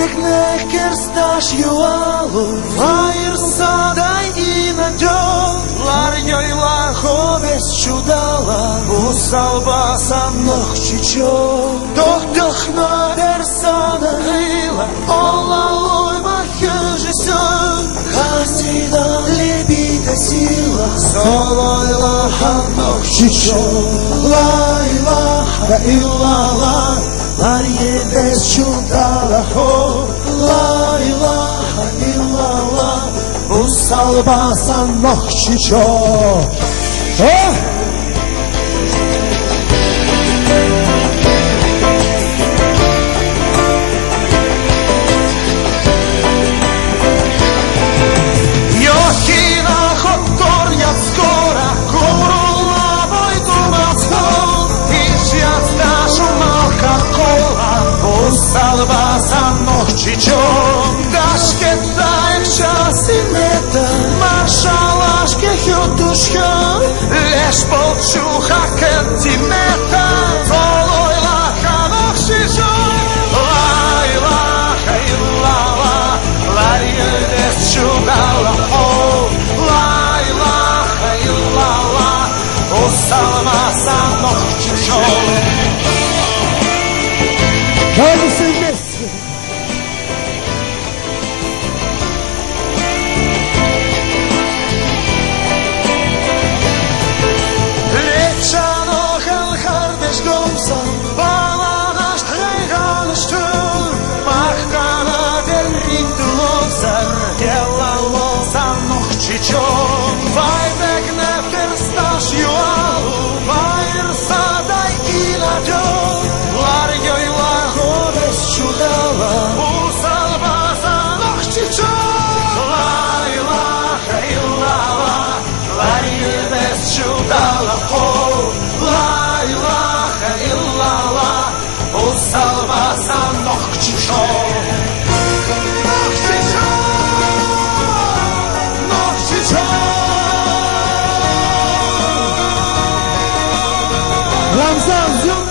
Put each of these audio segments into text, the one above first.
degnek kerstás jualu, vair sadai inadjo, larjoila hoves chudala, usalba sanok chicho, dohdохна persona hila, олалой махюжесен, хасида лебида сила, солойла ханок chicho, la ilaha illallah. Larje bez čudala ho, la ilaha illallah, usalba sanok chicho. Johina hotornjat skora, kurula vojtumatsko, išjat našu malka kola, usalba sanok chicho. Dašketa ekšasi meta, maršalaške hjutuška, leš polčuha kentimeta, volojla hanok chicho. La ilaha illallah, larje bez čudala ho, la ilaha illallah, usalba sanok chicho. Vamos ser mestre. Lechano helhardes gomsa, balanash reiganashtur, machkana del rindulozar, elalo sanok chicho. Vaibek neferstash jualu, vair sadai iladjo, larjoila hoves chudala, usalba sanok chicho. La ilaha illallah, larje bez chudala ho, la ilaha illallah, usalba sanok chicho. Nok chicho, nok chicho. Рамзан, с днем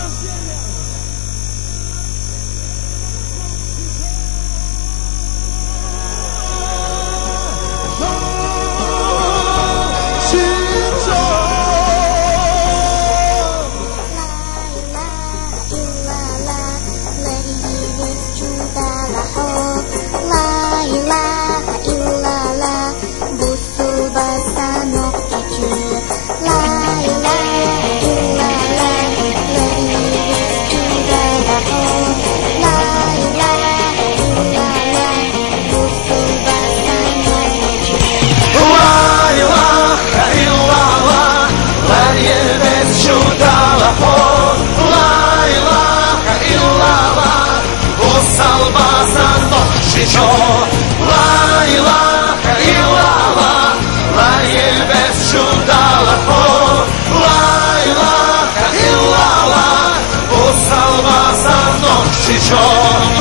chicho. La ilaha illallah, larje bez čudala ho, la ilaha illallah, usalba sanok chicho.